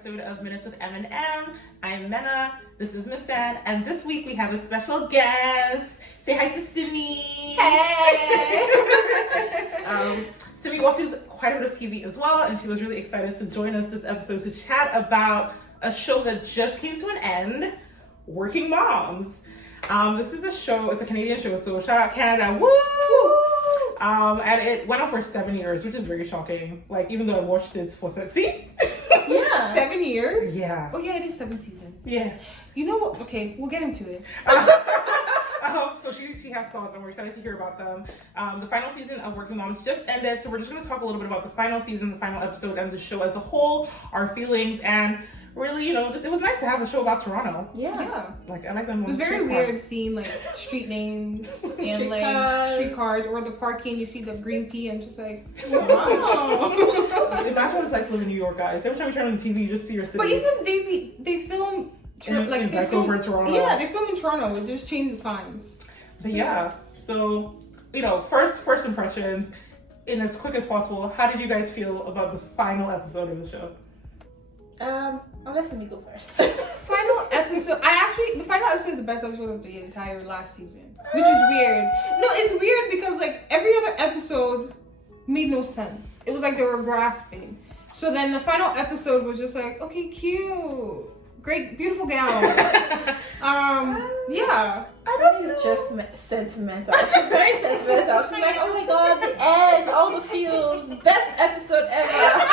episode of Minutes with M&M. I'm Mena, this is Miss San, and this week we have a special guest. Say hi to Simi. Hey! Simi watches quite a bit of TV as well, and she was really excited to join us this episode to chat about a show that just came to an end, Workin Moms. This is a show, it's a Canadian show, so shout out Canada, woo! And it went on for 7 years, which is very shocking. Like, even though I've watched it for see? Yeah. 7 years? Yeah. Oh yeah, it is 7 seasons. Yeah. You know what? Okay, we'll get into it. So she has thoughts, and we're excited to hear about them. The final season of Workin Moms just ended, so we're just going to talk a little bit about the final season, the final episode, and the show as a whole, our feelings, and really, you know, just it was nice to have a show about Toronto. Yeah. Like, I like them. It was very weird seeing like street names and like streetcars or the parking. You see the green pea and just like, wow. Imagine what it's like to live in New York, guys. Every time you turn on the TV, you just see your city. But even they film like they film Toronto. Yeah, they film in Toronto. It just changed the signs. But yeah, so you know, first impressions, in as quick as possible. How did you guys feel about the final episode of the show? I'll let me go first. Final episode. The final episode is the best episode of the entire last season, which is weird. No, it's weird because like every other episode made no sense. It was like they were grasping. So then the final episode was just like, okay, cute, great, beautiful gown. Yeah. I think it's just sentimental. She's very sentimental. She's like, oh my god, the end, all the feels, best episode ever.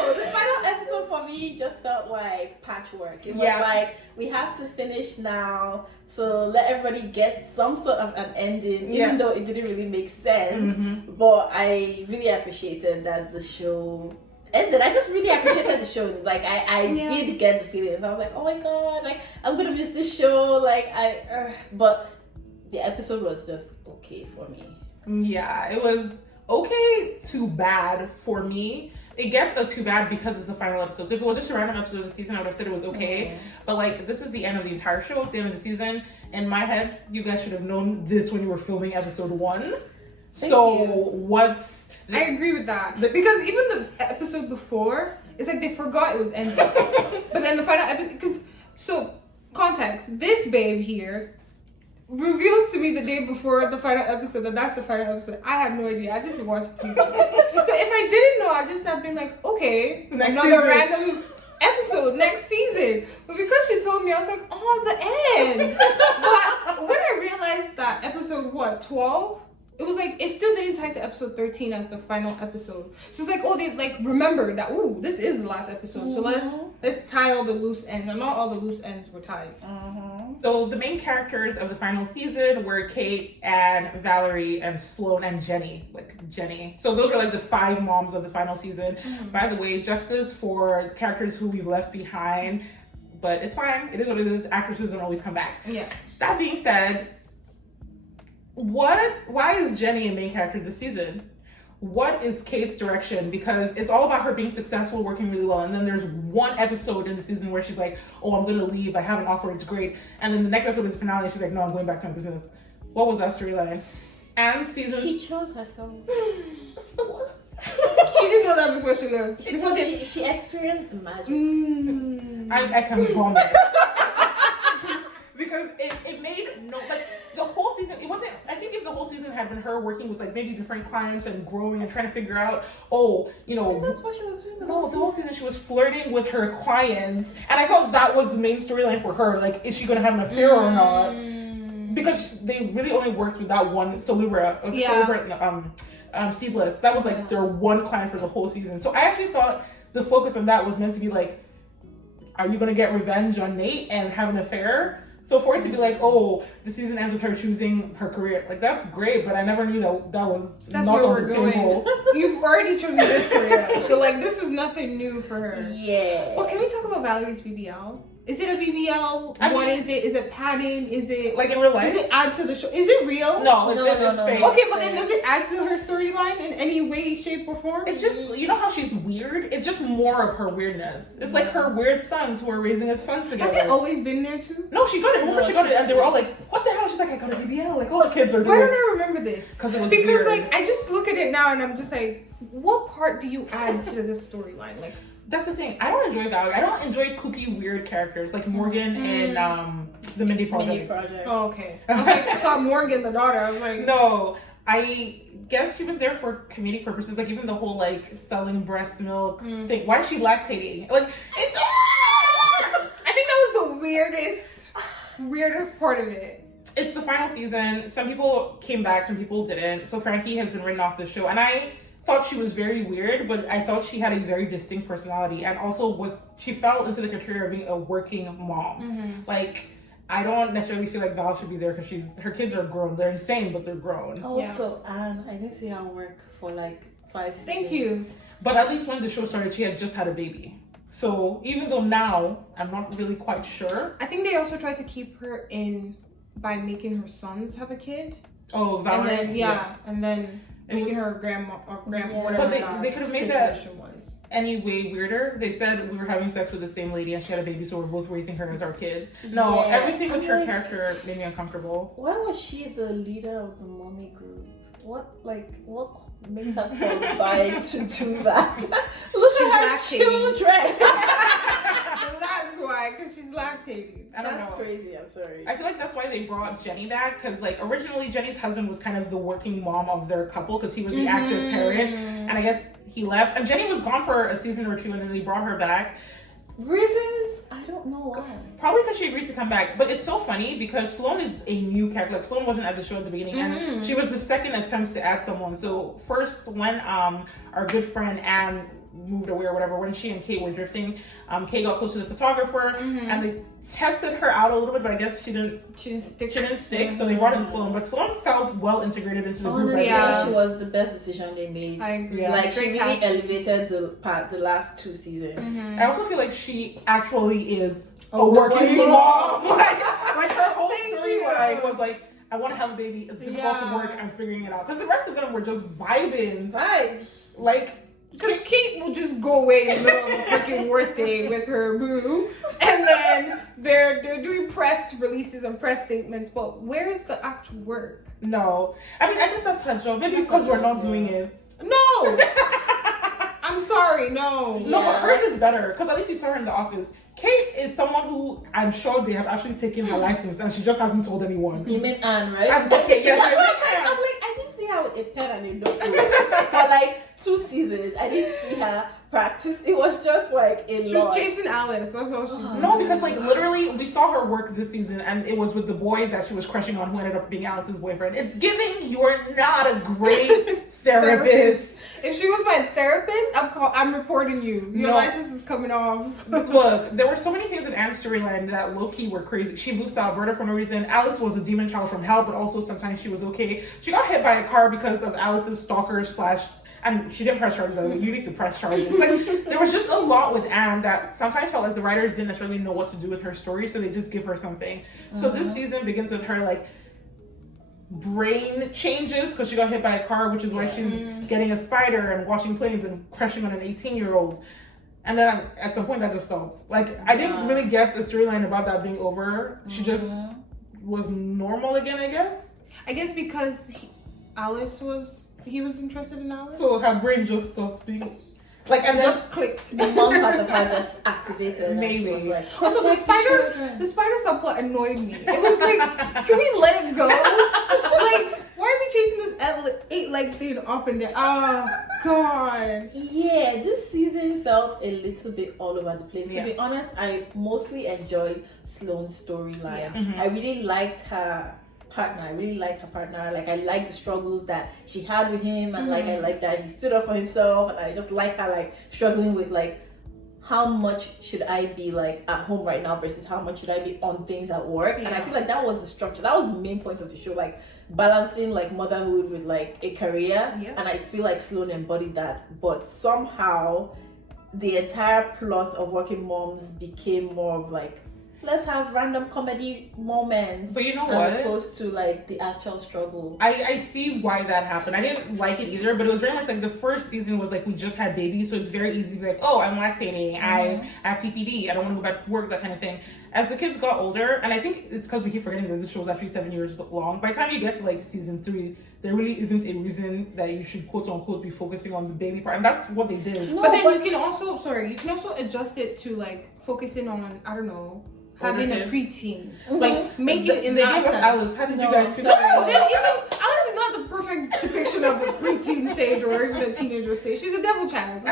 The final episode for me just felt like patchwork. It was like, we have to finish now, so let everybody get some sort of an ending, even though it didn't really make sense. Mm-hmm. But I really appreciated that the show ended. I just really appreciated the show. Like, I did get the feelings. I was like, oh my god, like, I'm gonna miss this show. Like, but the episode was just okay for me. Yeah, it was okay to bad for me. It gets a too bad because it's the final episode. So if it was just a random episode of the season, I would have said it was okay. Mm-hmm. But like, this is the end of the entire show. It's the end of the season. In my head, you guys should have known this when you were filming episode 1. I agree with that. Because even the episode before, it's like they forgot it was ending. But then the final episode, so context, this babe here reveals to me the day before the final episode that that's the final episode. I had no idea. I just watched TV. So if I didn't know, I just have been like, okay, another random episode next season. But because she told me, I was like, oh, the end. But when I realized that episode 12, it was like, it still didn't tie to episode 13 as the final episode. So it's like, oh, they like remembered that, ooh, this is the last episode. Mm-hmm. So let's tie all the loose ends. And not all the loose ends were tied. Mm-hmm. So the main characters of the final season were Kate and Valerie and Sloane and Jenny. So those were like the 5 moms of the final season. Mm-hmm. By the way, justice for the characters who we've left behind. But it's fine. It is what it is. Actresses don't always come back. Yeah. That being said, why is Jenny a main character this season? What is Kate's direction? Because it's all about her being successful, working really well, and then there's one episode in the season where she's like, oh, I'm gonna leave, I have an offer, it's great, and then the next episode is the finale and she's like, no, I'm going back to my business. What was that storyline? And she chose herself. She didn't know that before she left. She experienced the magic. I can vomit. Because it made the whole season, it wasn't, I think if the whole season had been her working with like maybe different clients and growing and trying to figure out, that's what she was doing the whole season she was flirting with her clients, and I felt that was the main storyline for her, like, is she gonna have an affair or not? Because they really only worked with that one Seedless. That was like their one client for the whole season. So I actually thought the focus on that was meant to be like, are you gonna get revenge on Nate and have an affair? So for it to be like, oh, the season ends with her choosing her career, like, that's great, but I never knew that was not on the table. You've already chosen this career, so like, this is nothing new for her. Yeah. Well, can we talk about Valerie's BBL? Is it a BBL? I What mean- is it? Is it padding? Is it Like in real life? Does it add to the show? Is it real? No, it's No. fake. Okay, but then does it add to her storyline in any way, shape, or form? It's just, you know how she's weird? It's just more of her weirdness. It's like her weird sons who are raising a son together. Has it always been there too? No, she got it. Remember, No, she got she it, and they were all didn't. like, "What the hell?" She's like, "I got a BBL." Like all the kids are Why doing. don't I remember this? Because it was Because weird. like I just look at it now and I'm just like, what part do you add to this storyline? Like, That's the thing. I don't enjoy Valerie. I don't enjoy kooky, weird characters like Morgan in the Mindy Project. Mini project. oh, okay. I was like, I thought Morgan, the daughter. I was like, No, I guess she was there for comedic purposes. Like even the whole like selling breast milk thing. Why is she lactating? Like it. I think that was the weirdest part of it. It's the final season. Some people came back, some people didn't. So Frankie has been written off the show, and I thought she was very weird, but I thought she had a very distinct personality, and also she fell into the criteria of being a working mom. Like I don't necessarily feel like Val should be there because her kids are grown. They're insane, but they're grown. Also, Anne, I didn't see her work for like 5 seasons. Thank you. But at least when the show started, she had just had a baby. So even though now I'm not really quite sure. I think they also tried to keep her in by making her sons have a kid. Oh, Valerie. And then, and then making her grandma or grandma, Yeah. whatever. But they could have made that situation was. any way weirder. They said we were having sex with the same lady and she had a baby, so we're both raising her as our kid. No, Yeah. everything with I her mean, character made me uncomfortable. Why was she the leader of the mommy group? What makes her qualified to do that? Look She's at her lactating. children. That's why, because she's lactating. I don't That's know. crazy. I'm sorry. I feel like that's why they brought Jenny back, because like originally Jenny's husband was kind of the working mom of their couple because he was the active parent, and I guess he left, and Jenny was gone for a season or two, and then they brought her back. Reasons? I don't know why. Probably because she agreed to come back. But it's so funny because Sloane is a new character. Like Sloane wasn't at the show at the beginning, and she was the second attempt to add someone. So first, when our good friend Anne moved away or whatever, when she and Kate were drifting, Kate got close to the photographer, and they tested her out a little bit, but I guess she didn't stick. So they brought in Sloane, but Sloane felt well integrated into the group. Honestly, Yeah. she was the best decision they made. I agree. Like she Great really casting. elevated the last 2 seasons. I also feel like she actually is a Oh, working working mom. like her whole Thank storyline you. was like, I want to have a baby. It's difficult to Yeah. work. I'm figuring it out. Because the rest of them were just vibing. Vibes. Like, Because Kate will just go away in the middle of a freaking work day with her boo, and then they're doing press releases and press statements. But where is the actual work? no. I mean, I guess that's her job. Maybe because we're not doing it. No, I'm sorry, no. No, but Yeah. hers is better. Because at least you saw her in the office. Kate is someone who I'm sure they have actually taken her license and she just hasn't told anyone. You mean Anne, right? I'm okay, yes, That's I what mean I'm like, I didn't see her with a pen and a notebook for like 2 seasons. I didn't see her practice. It was just like a She lot. was chasing Alice. That's all she did. No, because like literally we saw her work this season and it was with the boy that she was crushing on who ended up being Alice's boyfriend. It's giving you're not a great therapist. If she was my therapist, I'm reporting you. Your No. license is coming off. Look, there were so many things with Anne's storyline that low-key were crazy. She moved to Alberta for no reason. Alice was a demon child from hell, but also sometimes she was okay. She got hit by a car because of Alice's stalker / and she didn't press charges, by the way. You need to press charges. Like, there was just a lot with Anne that sometimes felt like the writers didn't necessarily know what to do with her story, so they just give her something. So this season begins with her, like, brain changes because she got hit by a car, which is why she's getting a spider and watching planes and crushing on an 18-year-old. And then at some point that just stops. Like, I didn't really get the storyline about that being over. She just was normal again, I guess. I guess because he was interested in Alice. So her brain just stops being like, and then just clicked. The mom part of her just activated. And she was Maybe. like, Also, the spider subplot annoyed me. It was like, can we let it go? Like, why are we chasing this 8-leg thing up and down? Oh, God. Yeah, this season felt a little bit all over the place. Yeah. To be honest, I mostly enjoyed Sloane's storyline. I really like her partner. Like, I like the struggles that she had with him, and like I like that he stood up for himself, and I just like her like struggling with like how much should I be like at home right now versus how much should I be on things at work. And I feel like that was the structure, that was the main point of the show, like balancing like motherhood with like a career. And I feel like Sloane embodied that, but somehow the entire plot of Working Moms became more of like let's have random comedy moments. But you know as what? opposed to like the actual struggle. I see why that happened. I didn't like it either, but it was very much like the first season was like we just had babies, so it's very easy to be like, oh, I'm lactating, I have PPD, I don't want to go back to work, that kind of thing. As the kids got older, and I think it's because we keep forgetting that this show is actually 7 years long. By the time you get to like season 3, there really isn't a reason that you should quote unquote be focusing on the baby part, and that's what they did. No, but then you can also adjust it to like focusing on, I don't know, having a preteen. Like make it in that sense. Alice, how did you guys feel? No, then even Alice is not the perfect depiction of a preteen stage or even a teenager stage. She's a devil child.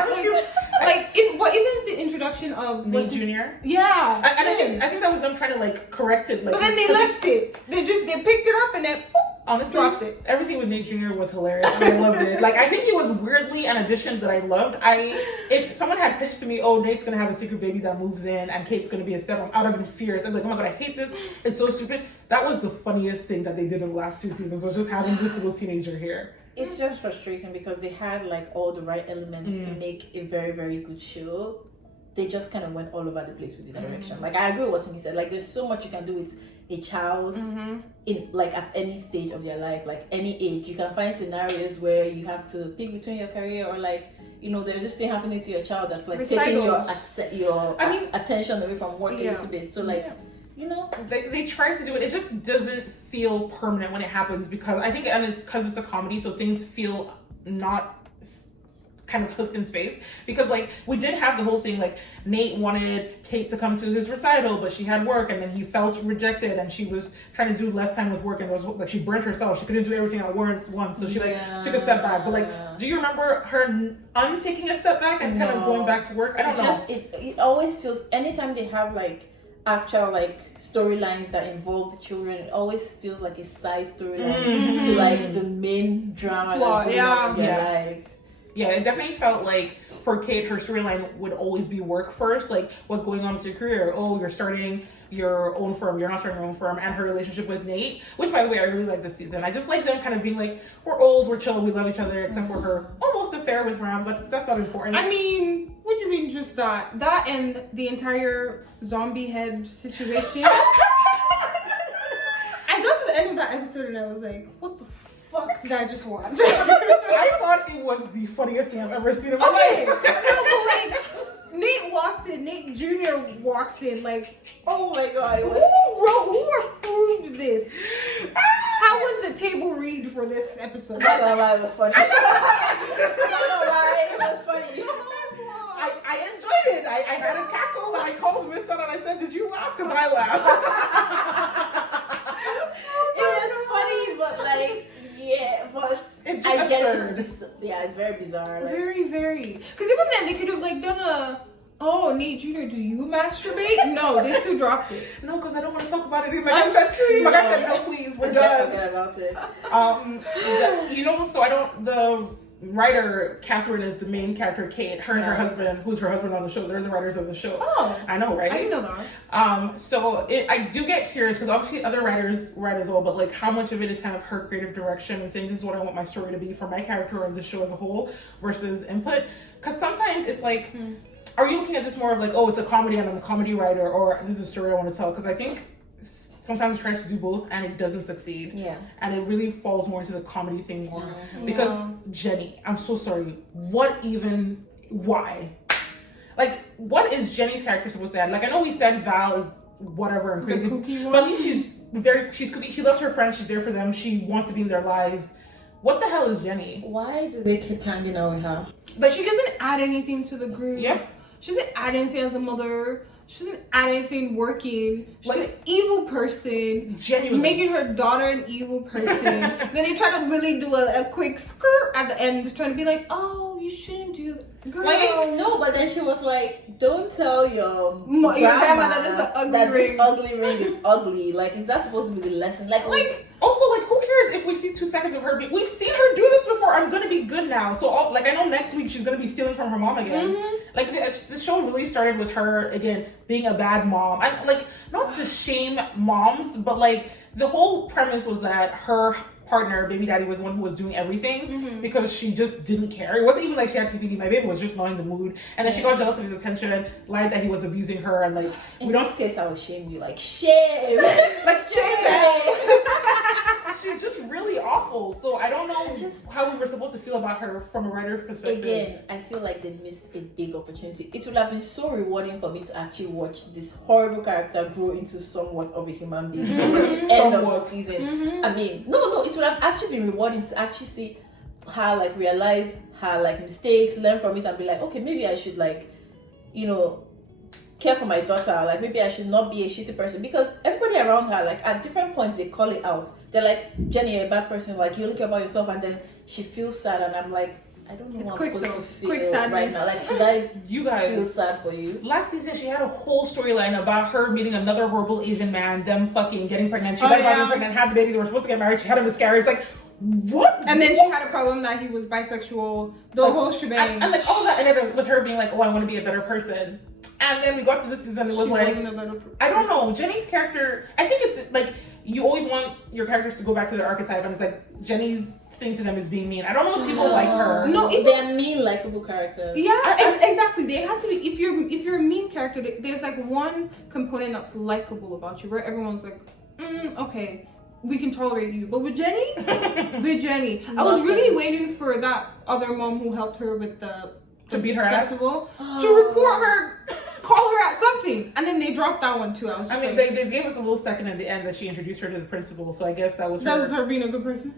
Even the introduction of Nate Jr. Yeah. I think that was them trying to like correct it. Like, but then they left it. They picked it up and then honestly dropped it. Everything with Nate Jr. was hilarious. And I loved it. Like I think he was weirdly an addition that I loved. If someone had pitched to me, oh, Nate's gonna have a secret baby that moves in and Kate's gonna be a stepmom, I would have been fierce. I'm like, oh my god, I hate this. It's so stupid. That was the funniest thing that they did in the last 2 seasons, was just having this little teenager here. It's just frustrating because they had like all the right elements to make a very, very good show. They just kind of went all over the place with the direction. Like I agree with what Simi said. Like there's so much you can do with a child in like at any stage of their life, like any age. You can find scenarios where you have to pick between your career or like, you know, there's this thing happening to your child that's like taking your attention away from work a little bit. So like, you know, they try to do it. It just doesn't feel permanent when it happens, because I think, and it's because it's a comedy, so things feel not kind of hooked in space. Because like we did have the whole thing, like Nate wanted Kate to come to his recital, but she had work, and then he felt rejected, and she was trying to do less time with work, and there was like she burnt herself. She couldn't do everything at once, so she like took a step back. But like, do you remember her taking a step back and kind of going back to work? I don't know. It always feels, anytime they have like actual like storylines that involve the children, it always feels like a side storyline to like the main drama that's going on in their lives. Yeah, it definitely felt like for Kate, her storyline would always be work first. Like, what's going on with your career? Oh, you're starting your own firm. You're not starting your own firm. And her relationship with Nate, which, by the way, I really like this season. I just like them kind of being like, we're old, we're chill, we love each other, except for her almost affair with Ram, but that's not important. I mean, what do you mean just that? That and the entire zombie head situation. I got to the end of that episode and I was like, what the fuck did I just watch? I thought it was the funniest thing I've ever seen in my life. No, but like, Nate walks in, Nate Jr. walks in, like, oh my god, who approved this? How was the table read for this episode? I'm not gonna lie, it was funny. I'm not gonna lie, it was funny. I enjoyed it. I had a cackle and I called Miss Sun and I said, did you laugh? Because I laughed. It was funny, but like, yeah, but it's just absurd. It's very bizarre. Like. Very, very. Because even then, they could have like done oh, Nate Jr., do you masturbate? No, they still dropped it. No, because I don't want to talk about it anymore. My guy said, no, please, we're done. Forget about it. You know, so the writer, Catherine, is the main character, Kate. Her and her husband, who's her husband on the show, they're the writers of the show. Oh. I know, right? I didn't know that. So I do get curious, because obviously other writers write as well, but like how much of it is kind of her creative direction and saying this is what I want my story to be for my character or the show as a whole versus input. Because sometimes it's like, are you looking at this more of like, oh, it's a comedy and I'm a comedy writer, or this is a story I want to tell? Because I think sometimes tries to do both and it doesn't succeed. Yeah. And it really falls more into the comedy thing more. Because Jenny, I'm so sorry. Why? Like, what is Jenny's character supposed to add? Like, I know we said Val is whatever and crazy, but at least she's cookie. She loves her friends. She's there for them. She wants to be in their lives. What the hell is Jenny? Why do they keep hanging out with her? Like, she doesn't add anything to the group. Yep. She doesn't add anything as a mother. She doesn't add anything working. She's an evil person. Genuinely. Making her daughter an evil person. Then they try to really do a quick skirt at the end, trying to be like, oh, you shouldn't do that. Girl. Like, no, but then she was like, don't tell your grandma that this ugly ring is ugly. Like, is that supposed to be the lesson? Like also, like, who cares if we see 2 seconds of her? We've seen her do this before. I'm gonna be good now. So, I know next week she's gonna be stealing from her mom again. Like, the show really started with her again being a bad mom. And like, not to shame moms, but like the whole premise was that her partner, baby daddy, was the one who was doing everything because she just didn't care. It wasn't even like she had PPD. My baby was just knowing the mood. And then she got jealous of his attention, lied that he was abusing her, and like, in this case, I would shame you. Like, shame. like, shame. She's just really awful. So I don't know how we were supposed to feel about her from a writer's perspective. Again, I feel like they missed a big opportunity. It would have been so rewarding for me to actually watch this horrible character grow into somewhat of a human being towards the end of the season. I mean, no, it would have actually been rewarding to actually see her like realize her like mistakes, learn from it, and be like, okay, maybe I should like, you know, care for my daughter. Like maybe I should not be a shitty person, because everybody around her, like at different points, they call it out. They're like, Jenny, you're a bad person. Like you only care about yourself, and then she feels sad, and I'm like, I don't know what I'm supposed to feel right now. Like, should I feel sad for you? Last season, she had a whole storyline about her meeting another horrible Asian man, them fucking getting pregnant. She got getting pregnant, had the baby. They were supposed to get married. She had a miscarriage. Like, what? And then she had a problem that he was bisexual. The whole shebang. And like all that ended up with her being like, oh, I want to be a better person. And then we got to this season. It was like, I don't know. Jenny's character. I think it's like you always want your characters to go back to their archetype, and it's like Jenny's thing to them is being mean. I don't know if people like her. No, they're mean, likable characters. Yeah, exactly. There has to be, if you're a mean character, there's like one component that's likable about you, where everyone's like, okay, we can tolerate you. But with Jenny, I was really waiting for that other mom who helped her with the beat her festival to report her, call her at something, and then they dropped that one too. I mean, they gave us a little second at the end that she introduced her to the principal, so I guess that was her being a good person.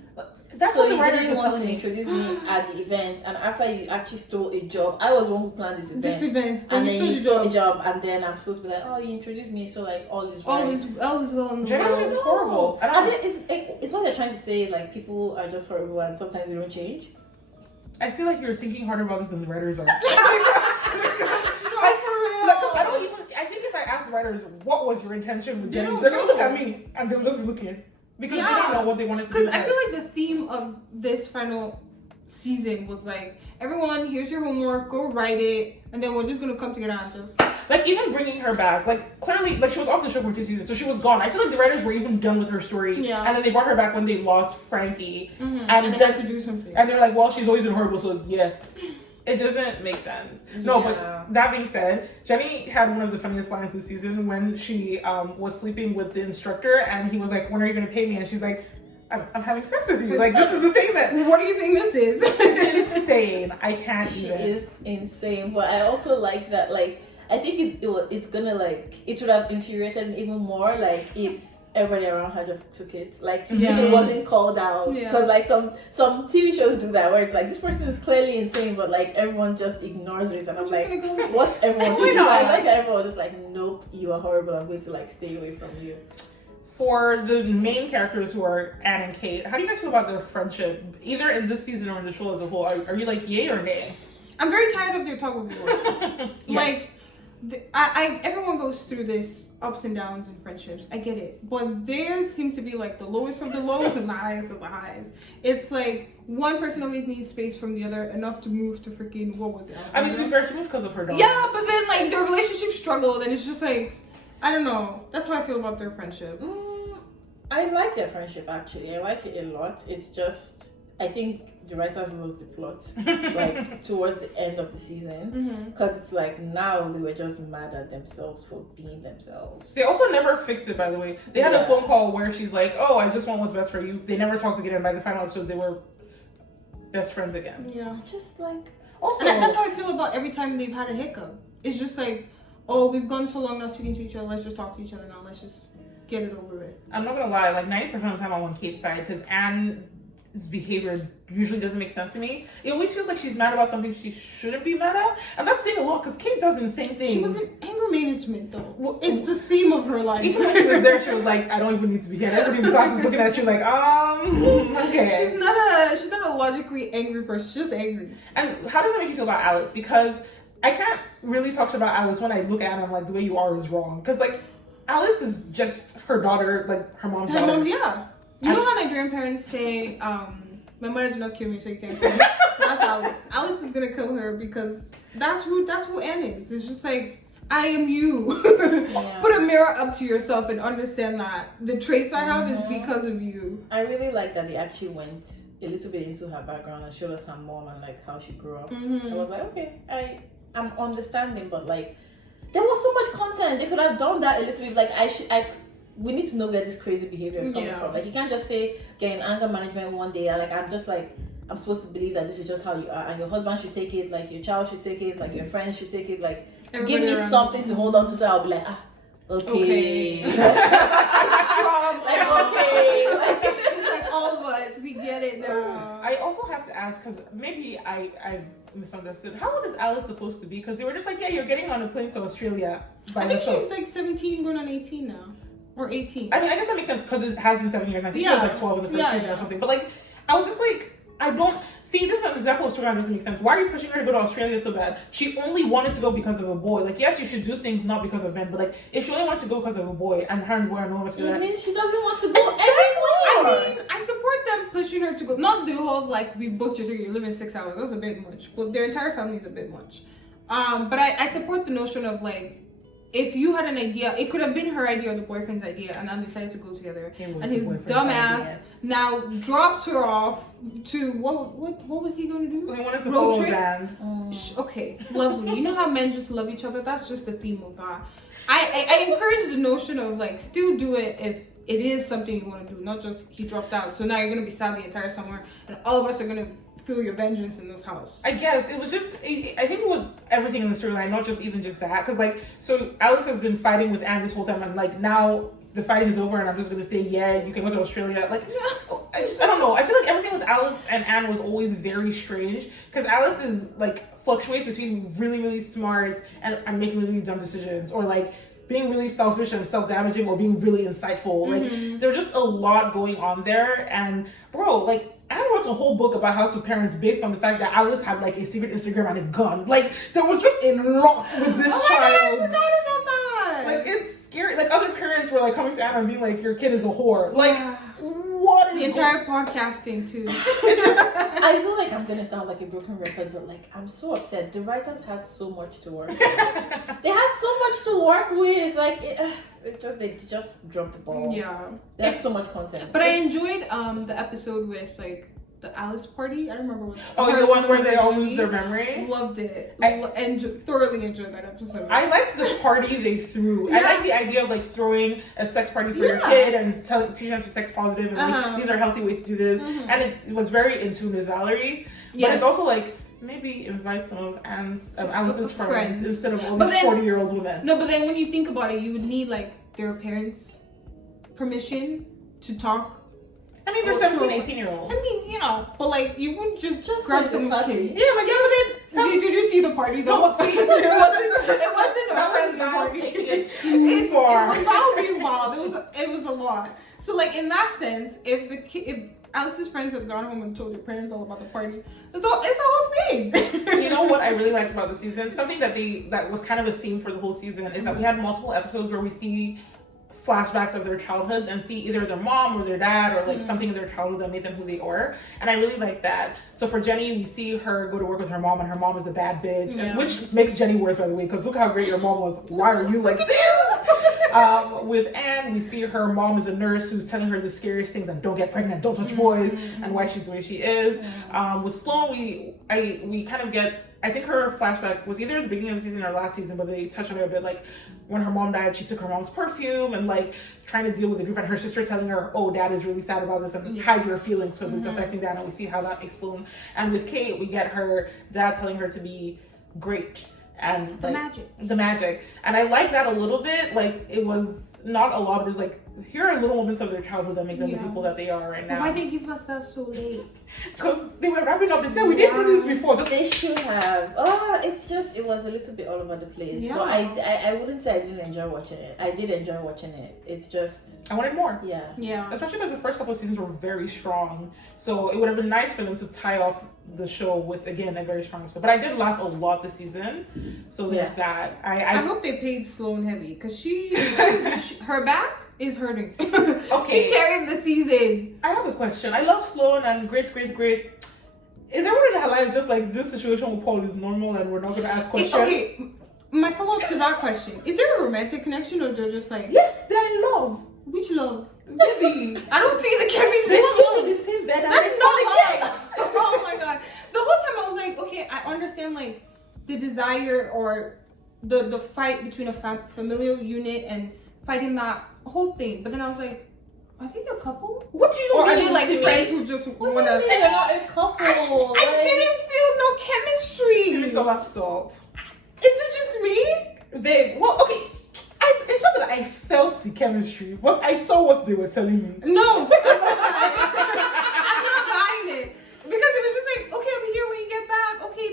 That's so what the you writers didn't were want telling to me. introduce me at the event, and after you actually stole a job, I was one who planned this event. And then you stole a job, and then I'm supposed to be like, oh, you introduced me, so like all is well. All is well in the Jenny's world. just horrible. It's what they're trying to say, like people are just horrible and sometimes they don't change. I feel like you're thinking harder about this than the writers are. No, for real. I think if I ask the writers, what was your intention with Jenny? They're gonna look at me and they'll just be looking. Because they don't know what they wanted to do. Because I feel like the theme of this final season was like, everyone, here's your homework, go write it, and then we're just gonna come together and just... Like, even bringing her back, like, clearly, like, she was off the show for 2 seasons, so she was gone. I feel like the writers were even done with her story. Yeah. And then they brought her back when they lost Frankie. And they had to do something. And they're like, well, she's always been horrible, so yeah. It doesn't make sense. No, but that being said, Jenny had one of the funniest lines this season when she was sleeping with the instructor, and he was like, when are you going to pay me? And she's like, I'm having sex with you. Like, this is the payment. What do you think this is? It's insane. I can't even. She is insane. But I also like that, like, I think it's gonna, like, it would have infuriated me even more, like, if everybody around her just took it. Like, if it wasn't called out. Because, like, some TV shows do that, where it's like, this person is clearly insane, but, like, everyone just ignores it. And I'm like, what's everyone doing? So I like that everyone was just like, nope, you are horrible. I'm going to, like, stay away from you. For the main characters who are Anne and Kate, how do you guys feel about their friendship, either in this season or in the show as a whole? Are you like yay or nay? I'm very tired of their tug of war. Yes. Like, everyone goes through this ups and downs in friendships. I get it, but theirs seem to be like the lowest of the lows and the highest of the highs. It's like one person always needs space from the other, enough to move to freaking, what was it? I mean, to be fair, she moved because of her dog. Yeah, but then like their relationship struggled, and it's just like, I don't know. That's how I feel about their friendship. I like their friendship, actually. I like it a lot. It's just, I think the writers lost the plot like towards the end of the season, because it's like now they were just mad at themselves for being themselves. They also never fixed it, by the way. They had a phone call where she's like, oh, I just want what's best for you. They never talked again, and by the final episode they were best friends again. Yeah, just like, also, and that's how I feel about every time they've had a hiccup. It's just like, oh, we've gone so long not speaking to each other, let's just talk to each other now, let's just get it over with. I'm not gonna lie, like 90% of the time I'm on Kate's side, because Anne's behavior usually doesn't make sense to me. It always feels like she's mad about something she shouldn't be mad at, and that's saying a lot, because Kate does insane things. She was in anger management though. Well, it's the theme of her life. Even when she was there, she was like, I don't even need to be here. Everybody in the class is looking at you like, okay. She's not a logically angry person. She's just angry. And how does that make you feel about Alex? Because I can't really talk about Alice when I look at him like the way you are is wrong. Because like Alice is just her daughter, like her mom's daughter. Yeah. You know how Nigerian parents say, my mother did not kill me so you can't kill me? That's Alice. Alice is gonna kill her because that's who Anne is. It's just like, I am you. Put a mirror up to yourself and understand that the traits I have is because of you. I really like that they actually went a little bit into her background and showed us her mom and like how she grew up. I was like, okay, I'm understanding, but like there was so much content. They could have done that a little bit. Like we need to know where this crazy behavior is coming from. Like you can't just say getting anger management one day. Like I'm supposed to believe that this is just how you are, and your husband should take it, like your child should take it, like your friends should take it. Like give me something to hold on to, so I'll be like, okay. Like, okay. Just like all of us, we get it now. I also have to ask, because maybe I've misunderstood. How old is Alice supposed to be? Because they were just like, yeah, you're getting on a plane to Australia. I think she's like 17 going on 18 now. Or 18. I mean, I guess that makes sense because it has been 7 years. I think she was like 12 in the first season or something. But like, I was just like, I don't see, this is an example of storyline doesn't make sense. Why are you pushing her to go to Australia so bad? She only wanted to go because of a boy. Like, yes, you should do things not because of men, but like, if she only wanted to go because of a boy and her and boy are no one to do that. It means she doesn't want to go anywhere. I mean, I support them pushing her to go. Not the whole like we booked your ticket, you're living 6 hours. That's a bit much. But their entire family is a bit much. But I support the notion of like, if you had an idea, it could have been her idea or the boyfriend's idea, and then decided to go together. And his dumbass now drops her off to what was he going to do? He wanted to follow Dan. Okay, lovely. You know how men just love each other? That's just the theme of that. I encourage the notion of like still do it if it is something you want to do, not just he dropped out. So now you're gonna be sad the entire summer, and all of us are gonna feel your vengeance in this house. I guess it was just, I think it was everything in the storyline, not just even just that. Because like, so Alice has been fighting with Anne this whole time, and like now the fighting is over, and I'm just gonna say, yeah, you can go to Australia. Like, I don't know. I feel like everything with Alice and Anne was always very strange, because Alice is like fluctuates between really, really smart and making really dumb decisions, or like being really selfish and self-damaging, or being really insightful. Like, there's just a lot going on there. And bro, like, Anne wrote a whole book about how to parent based on the fact that Alice had like a secret Instagram and a gun. Like, there was just a lot with this child. God, I forgot about that. Like, it's scary. Like, other parents were like coming to Anne and being like, your kid is a whore. Like, what is the entire podcast thing too? I feel like I'm gonna sound like a broken record, but like I'm so upset. The writers had so much to work. They had so much to work with. Like they just dropped the ball. Yeah, there's so much content. But I enjoyed the episode with like the Alice party. I don't remember what. The one where they all lose their memory. Loved it. And thoroughly enjoyed that episode. I liked the party they threw. I like the idea of like throwing a sex party for your kid and teaching them to sex positive and like, these are healthy ways to do this. And it was very in tune with Valerie. But it's also like, maybe invite some of Alice's friends instead of all these 40-year-old women. No, but then when you think about it, you would need like their parents' permission to talk. I mean, they're 17, 18-year-olds. I mean, you know, but like, you wouldn't just grab like some kid. Yeah, but then... Did you see the party though? No, see, it wasn't a friendly party. It was Val being wild. It was a lot. So like, in that sense, if Alice's friends had gone home and told their parents all about the party, it's a whole thing. You know what I really liked about the season? Something that was kind of a theme for the whole season is that we had multiple episodes where we see flashbacks of their childhoods and see either their mom or their dad or like something in their childhood that made them who they are. And I really like that. So for Jenny, we see her go to work with her mom, and her mom is a bad bitch, which makes Jenny worse, by the way, because look how great your mom was. Why are you like this? With Anne, we see her mom is a nurse who's telling her the scariest things, and don't get pregnant, don't touch boys, and why she's the way she is. With Sloane, we kind of get, I think her flashback was either at the beginning of the season or last season, but they touched on it a bit. Like, when her mom died, she took her mom's perfume and like trying to deal with the grief, and her sister telling her, oh, dad is really sad about this, and hide your feelings because it's affecting dad. And we see how that makes Sloane. And with Kate, we get her dad telling her to be great and like, the magic. And I like that a little bit. Like, it was not a lot, but it was like, here are little moments of their childhood that make them the people that they are right now. Why they give us that so late? Because they were wrapping up. They said we didn't do this before. They should have. It was a little bit all over the place. Yeah. But I wouldn't say I didn't enjoy watching it. I did enjoy watching it. It's just, I wanted more. Yeah. Especially because the first couple of seasons were very strong. So it would have been nice for them to tie off the show with, again, a very strong episode. But I did laugh a lot this season. So there's that. I hope they paid Sloane heavy, because she her back is hurting. Okay. She carried the season. I have a question. I love Sloane and great. Is everyone in her life just like, this situation with Paul is normal and we're not going to ask questions? Okay, my follow-up to that question, is there a romantic connection or they're just like... Yeah, they're in love. Which love? Baby. I don't see the chemistry. They sleep in the same bed. And That's they not fornicate. love. Oh my god. The whole time I was like, okay, I understand like the desire or the fight between a familial unit and fighting that whole thing. But then I was like, are they a couple? What do you Or mean? are they like Simi? friends who just What want do you to... mean they're not a couple? I didn't feel no chemistry. Simi, so let's stop. Is it just me? Well, okay. It's not that I felt the chemistry, but I saw what they were telling me. No. I'm not buying it. Because it was just like, okay, I'm here when you get back. Okay,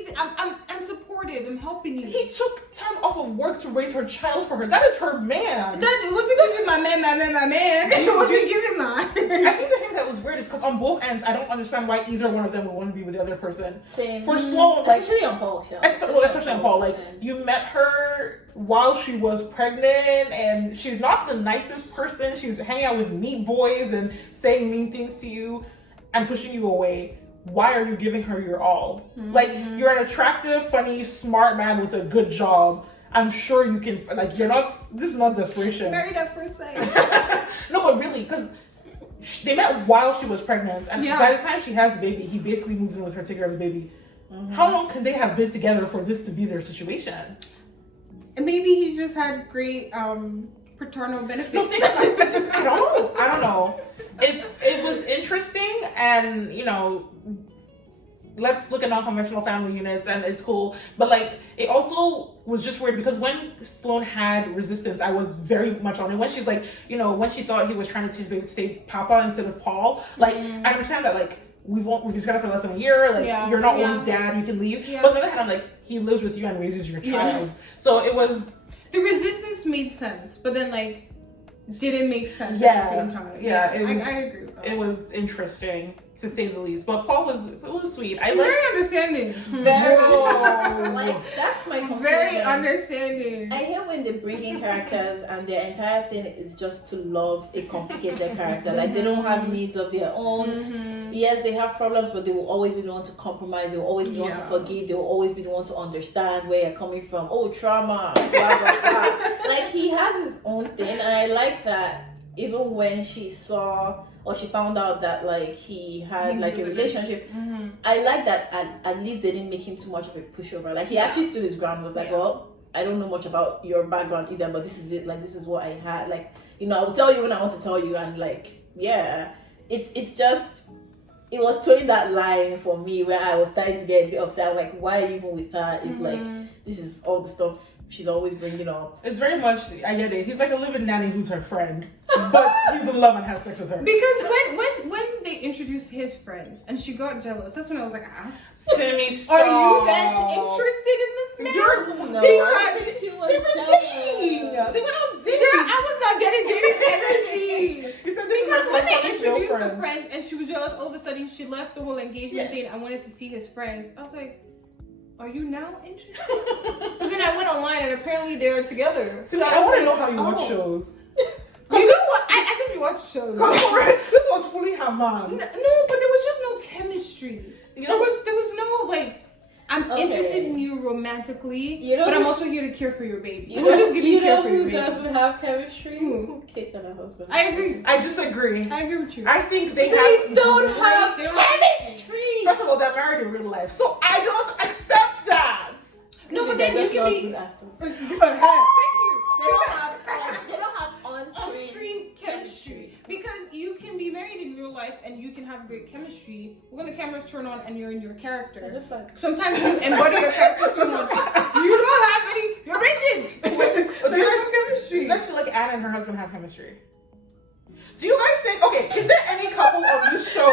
I'm supportive. I'm helping you. He took time off of work to raise her child for her. That is her man. That wasn't giving my man. It wasn't giving I think the thing that was weird is because on both ends, I don't understand why either one of them would want to be with the other person. Same. For Sloane, like, especially on Paul. Yeah. especially on Paul, like, you met her while she was pregnant, and she's not the nicest person. She's hanging out with meat boys and saying mean things to you and pushing you away. Why are you giving her your all? Mm-hmm. Like, you're an attractive, funny, smart man with a good job. I'm sure you can, like, you're not, this is not desperation. Married at first sight. No, but really, because they met while she was pregnant, and by the time she has the baby, he basically moves in with her to take care of the baby. Mm-hmm. How long can they have been together for this to be their situation? And maybe he just had great paternal benefits. No, I don't know. It was interesting, and you know, let's look at non-conventional family units, and it's cool. But like, it also was just weird because when Sloane had resistance, I was very much on it. When she's like, you know, when she thought he was trying to teach baby to say Papa instead of Paul, like, I understand that, like, we've been together for less than a year, like, you're not one's dad, you can leave. But on the other hand, I'm like, he lives with you and raises your child. So it was... The resistance made sense, but then, like, didn't make sense at the same time. Yeah, it was, I agree with that. It was interesting, to say the least. But Paul was sweet. He's very understanding. Very, like, that's my conclusion. Very understanding. I hate when they bring in characters and their entire thing is just to love a complicated character. Like, they don't have needs of their own. Yes, they have problems, but they will always be the one to compromise. They will always be the one to forgive. They will always be the one to understand where you're coming from. Oh, trauma, blah, blah, blah. Like, he has his own thing, and I like that. Even when she saw or she found out that like he had like a relationship, I like that at least they didn't make him too much of a pushover. Like, he actually stood his ground, was like, well, I don't know much about your background either, but this is it. Like, this is what I had. Like, you know, I will tell you when I want to tell you. And like, yeah, it's just, it was towing that line for me where I was starting to get a bit upset. I'm like, why are you even with her if like this is all the stuff she's always bringing up? It's very much, I get it. He's like a living nanny who's her friend, but he's in love and has sex with her. Because when they introduced his friends and she got jealous, that's when I was like, Simi, stop. are you then interested in this man? No, They I think she was They were jealous. dating. They went on dating. Girl, I was not getting dating energy. He said this Because is when my they fucking introduced the girlfriend. friends and she was jealous, all of a sudden she left the whole engagement thing and wanted to see his friends. I was like, are you now interested? But then I went online and apparently they're together. So I want to know how you watch shows. You know what? I just watch shows. This was fully her man. No, but there was just no chemistry. You know, There was no like, I'm interested in you romantically, You know but I'm who- also here to care for your baby. You It was know, just giving you care know for your who baby. doesn't have chemistry? Who? Kate and her husband. I agree. I disagree. I agree with you. I think they don't have They don't- chemistry. First of all, they're married in real life, so I don't accept that. No, but then you They're can not be. good actors. Thank you. They don't have on-screen. On-screen chemistry. Because you can be married in real life and you can have great chemistry when the cameras turn on and you're in your character. Just like, Sometimes you embody your character too much. You don't have any. You're rigid. There's no chemistry. You guys feel like Anna and her husband have chemistry? Do you guys think, okay, is there any couple on this show?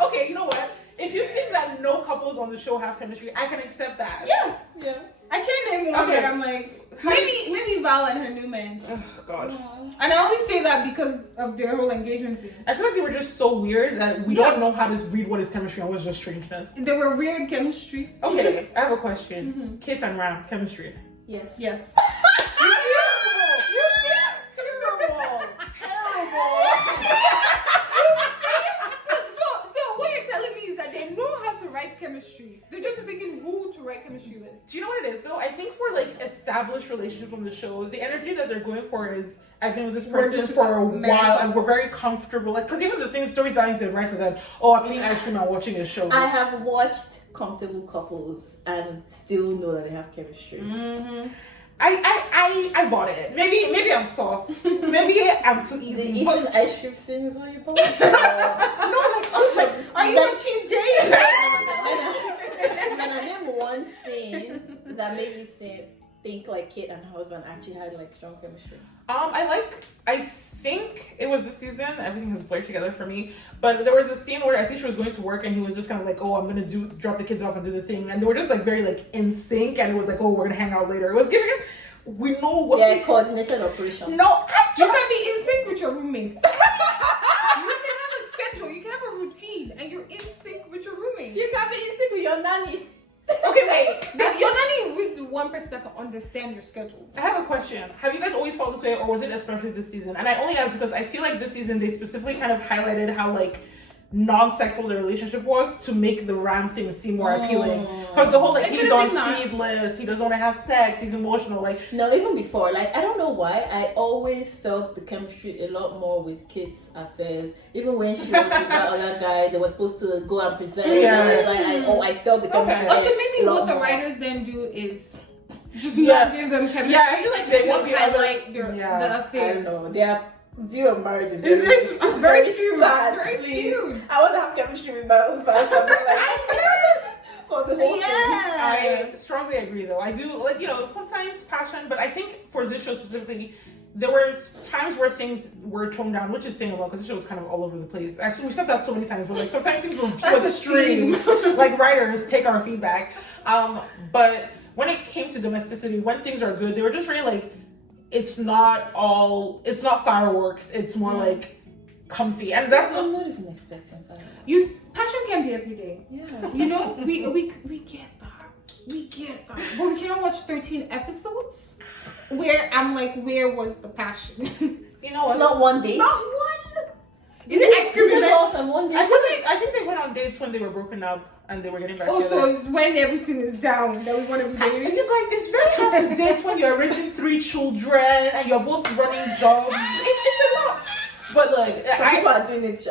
Okay, you know what? If you think that no couples on the show have chemistry, I can accept that. Yeah. I can't name one that I'm like, maybe Val and her new man. Oh, God. And I only say that because of their whole engagement thing. I feel like they were just so weird that we don't know how to read what is chemistry and what's just strangeness. They were weird chemistry. Okay, I have a question. Kids and Ram, chemistry. yes. Yes. chemistry. They're just picking who to write chemistry with. Do you know what it is though? I think for like established relationships on the show, the energy that they're going for is I've been with this person for a while and we're very comfortable. Like, because even the same stories that I said right for them. Oh, I'm eating ice cream and watching a show. I have watched comfortable couples and still know that they have chemistry. Mm-hmm. I bought it. Maybe I'm soft. Maybe I'm too easy. The eating ice cream scene is what you bought? No, Are you a cheap date? When I name one scene that made me think like Kate and her husband actually had like strong chemistry. I think it was this season. Everything has blurred together for me. But there was a scene where I think she was going to work and he was just kind of like, oh, I'm gonna drop the kids off and do the thing, and they were just like very like in sync, and it was like, oh, we're gonna hang out later. It was giving we know what. Yeah, coordinated operation. No, you can be in sync with your roommates. You can have a schedule. You can have a routine, and you're in sync with your roommates. You can be in sync with your nannies. Okay, wait. You're not even with one person that can understand your schedule. I have a question. Have you guys always felt this way, or was it especially this season? And I only ask because I feel like this season they specifically kind of highlighted how like non-sexual the relationship was to make the Ram thing seem more appealing. Because the whole like he's on seedless, he doesn't want to have sex, he's emotional. Like no, even before, like I don't know why I always felt the chemistry a lot more with Kate's affairs. Even when she was with that other guy, they were supposed to go and present. I felt the chemistry. Also, maybe what the writers then do is just not give them chemistry. Yeah, I feel like they want to highlight the affairs. I don't know. Their view of marriage is it's very skewed. Sad, very skewed. I want to have chemistry with my husband. For the whole thing. I strongly agree though. I do like, you know, sometimes passion, but I think for this show specifically, there were times where things were toned down, which is saying a lot because the show was kind of all over the place. Actually, we said that so many times, but like sometimes things were so extreme. Like writers take our feedback. But when it came to domesticity, when things are good, they were just really like, it's not fireworks. It's more like comfy, and that's I'm not even expecting fireworks. Passion can be every day. Yeah, you know, we get that. We get that. But we cannot watch 13 episodes where I'm like, where was the passion? You know what? Not one date. Not one. Is it ice cream and one date? I think they went on dates when they were broken up and they were getting back together. Also, it's when everything is down that we want to be dating. You guys, it's very hard to date when you're raising 3 children and you're both running jobs. It's a lot. But like, some people are doing it,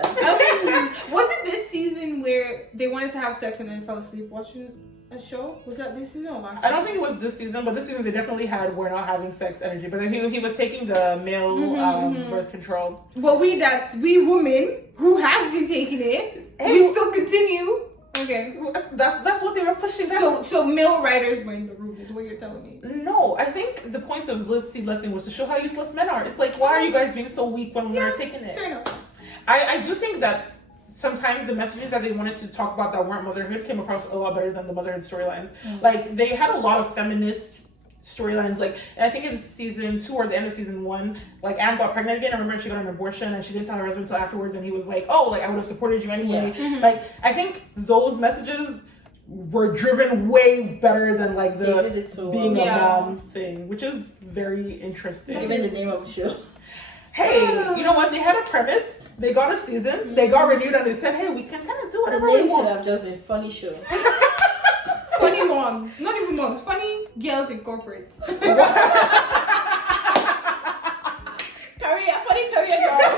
was it this season where they wanted to have sex and then fell asleep watching a show? Was that this season or last season? I don't think it was this season, but this season they definitely had we're not having sex energy. But he was taking the male birth control. But we women who have been taking it, we still continue. Okay, that's what they were pushing. So male writers were in the room, is what you're telling me? No, I think the point of this lesson was to show how useless men are. It's like, why are you guys being so weak when we're taking it? Fair enough. I do think that sometimes the messages that they wanted to talk about that weren't motherhood came across a lot better than the motherhood storylines. Like they had a lot of feminist storylines, like, and I think in season 2 or the end of season 1, like Anne got pregnant again. I remember she got an abortion and she didn't tell her husband until afterwards, and he was like, oh, like I would have supported you anyway. Like I think those messages were driven way better than like the being a mom thing, which is very interesting. Given the name of the show. Hey, you know what? They had a premise. They got a season. They got renewed, and they said, "Hey, we can kind of do whatever we want." The name should have just been Funny Show. Funny moms, not even moms. Funny girls in corporate. Funny career girls.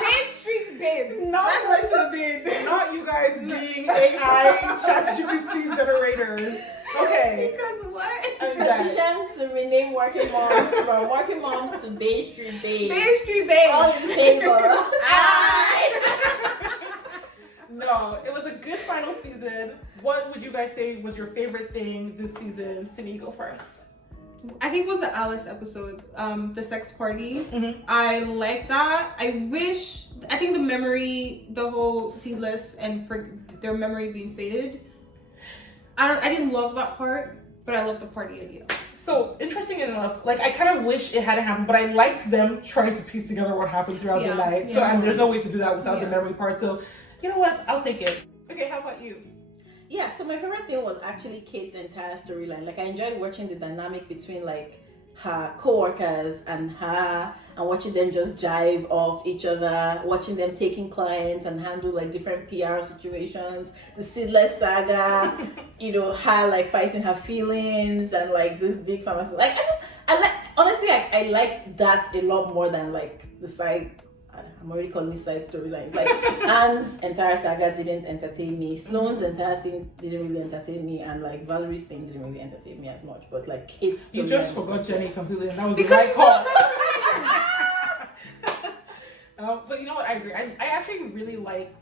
Bay Street babes. That's what it should have been. Not you guys being AI ChatGPT generators. Okay. Because what? Petition to rename Workin Moms from Workin Moms to Bay Street Babes. Bay Street Babes. All in favor. No, it was a good final season. What would you guys say was your favorite thing this season? Sydney, you go first. I think it was the Alice episode, the sex party. I like that. I think the memory, the whole seedless and for their memory being faded. I didn't love that part, but I love the party idea. So, interesting enough, like, I kind of wish it hadn't happened, but I liked them trying to piece together what happened throughout the night. So, and there's no way to do that without the memory part. So, you know what? I'll take it. Okay, how about you? Yeah, so my favorite thing was actually Kate's entire storyline. Like, I enjoyed watching the dynamic between, like, her co-workers and her, and watching them just jive off each other, watching them taking clients and handle like different PR situations, the seedless saga, you know, her like fighting her feelings and like this big pharmacy. Like I like, honestly, I like that a lot more than like the side. I'm already calling it side storylines. Like Anne's entire saga didn't entertain me. Sloane's entire thing didn't really entertain me, and like Valerie's thing didn't really entertain me as much. But like Kate's You just forgot Jenny completely, and that was Because the right call. But you know what? I agree. I actually really liked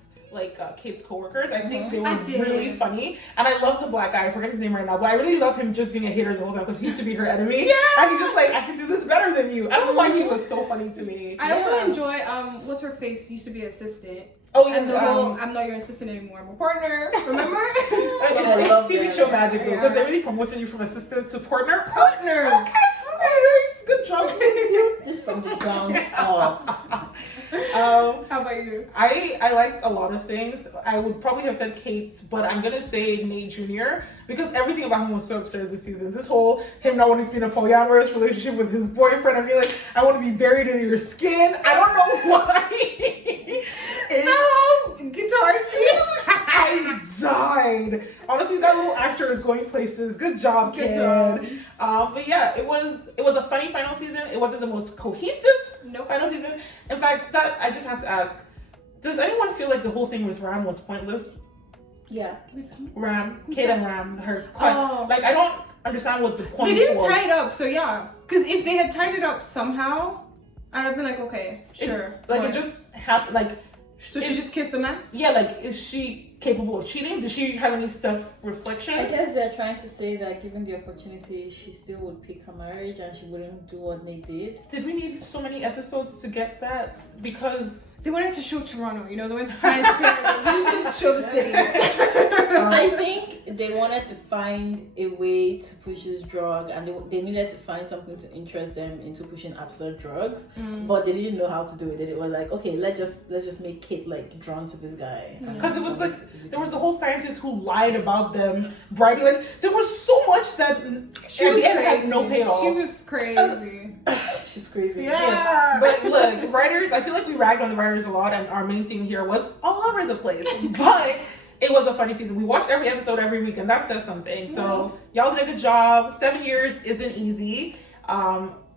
Kate's coworkers. I think they were really funny, and I love the black guy. I forget his name right now, but I really love him just being a hater the whole time because he used to be her enemy. And he's just like, I can do this better than you. I don't know why he was so funny to me. I also enjoy what's her face used to be assistant. Oh, and the whole I'm not your assistant anymore, I'm a partner. Remember? It's TV show magic though, because they're really promoting you from assistant to partner. Okay. Good job. This from the ground up. How about you? I liked a lot of things. I would probably have said Kate, but I'm gonna say Nate Jr. because everything about him was so absurd this season. This whole him not wanting to be in a polyamorous relationship with his boyfriend. I mean, like, I want to be buried in your skin. I don't know why. No, guitar scene. I died. Honestly, that little actor is going places. Good job, kid. But yeah, it was a funny final season. It wasn't the most cohesive final season. In fact, that I just have to ask: does anyone feel like the whole thing with Ram was pointless? Yeah. Ram, Kate and Ram, like I don't understand what the point. They didn't tie it up, so yeah. Because if they had tied it up somehow, I'd have been like, okay, sure. It just happened. Like, so she just kissed the man? Yeah. Like, is she capable of cheating? Does she have any self-reflection? I guess they're trying to say that given the opportunity, she still would pick her marriage and she wouldn't do what they did. Did we need so many episodes to get that? Because they wanted to show Toronto, you know, they went to science fair. They just wanted to show the city. I think they wanted to find a way to push this drug, and they needed to find something to interest them into pushing absurd drugs, but they didn't know how to do it. They were like, okay, let's just make Kate like drawn to this guy. Because it was like there was the whole scientist who lied about them bribing. Like, there was so much that she was had no payoff. She was crazy. She's crazy. Yeah. But look, writers, I feel like we ragged on the writers a lot, and our main thing here was all over the place. But it was a funny season. We watched every episode every week, and that says something. So y'all did a good job. 7 years isn't easy.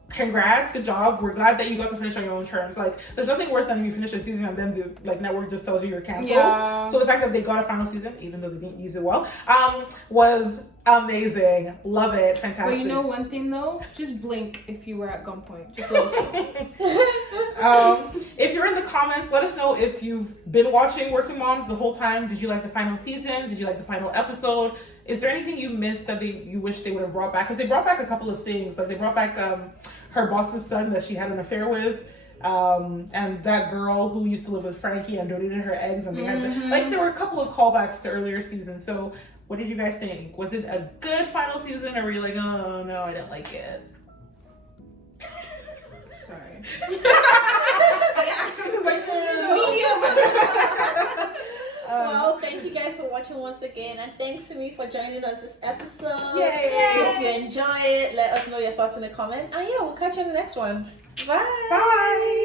Congrats, good job. We're glad that you got to finish on your own terms. Like, there's nothing worse than you finish a season and then this like network just tells you you're canceled. Yeah. So the fact that they got a final season, even though they didn't use it well, was amazing. Love it. Fantastic. But you know one thing though? Just blink if you were at gunpoint. Just let us know. If you're in the comments, let us know if you've been watching Workin Moms the whole time. Did you like the final season? Did you like the final episode? Is there anything you missed that you wish they would have brought back? Because they brought back a couple of things. Like, they brought back her boss's son that she had an affair with, and that girl who used to live with Frankie and donated her eggs, and they had like, there were a couple of callbacks to earlier seasons. So what did you guys think? Was it a good final season, or were you like, oh no, I didn't like it? Sorry. Medium. Well, thank you guys for watching once again, and thanks to me for joining us this episode. Yay! Hope you enjoy it. Let us know your thoughts in the comments, and yeah, we'll catch you in the next one. Bye. Bye.